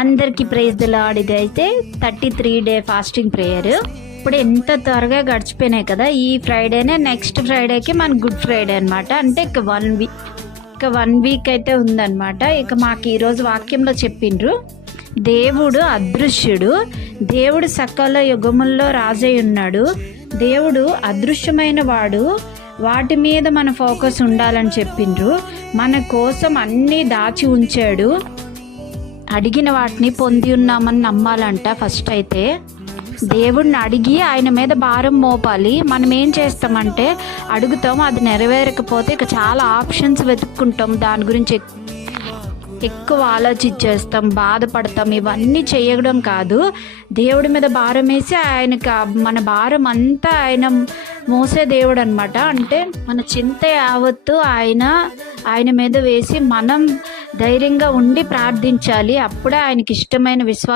అందరికీ praise the lord. ఇది అయితే 33 డే ఫాస్టింగ్ ప్రేయర్. ఇప్పుడు ఎంత త్వరగా గడిచిపోయినాయి కదా. ఈ ఫ్రైడేనే నెక్స్ట్ ఫ్రైడేకి మన గుడ్ ఫ్రైడే అనమాట. అంటే ఇక 1 వీక్ అయితే ఉందన్నమాట. ఇక మాకు ఈరోజు వాక్యంలో చెప్పిండ్రు, దేవుడు అదృశ్యుడు, దేవుడు సకల యుగముల్లో రాజై ఉన్నాడు, దేవుడు అదృశ్యమైన వాడు, వాటి మీద మన ఫోకస్ ఉండాలని చెప్పిండ్రు. మన కోసం అన్నీ దాచి ఉంచాడు, అడిగిన వాటిని పొంది ఉన్నామని నమ్మాలంట. ఫస్ట్ అయితే దేవుడిని అడిగి ఆయన మీద భారం మోపాలి. మనం ఏం చేస్తామంటే అడుగుతాం, అది నెరవేరకపోతే ఇక చాలా ఆప్షన్స్ వెతుక్కుంటాం, దాని గురించి ఎక్కువ ఆలోచించేస్తాం, బాధపడతాం. ఇవన్నీ చేయడం కాదు, దేవుడి మీద భారం వేసి ఆయనకి మన భారం అంతా ఆయన మోసే దేవుడు అనమాట. అంటే మన చింత యావత్తు ఆయన మీద వేసి మనం ధైర్యంగా ఉండి ప్రార్థించాలి. అప్పుడే ఆయనకి ఇష్టమైన విశ్వాసం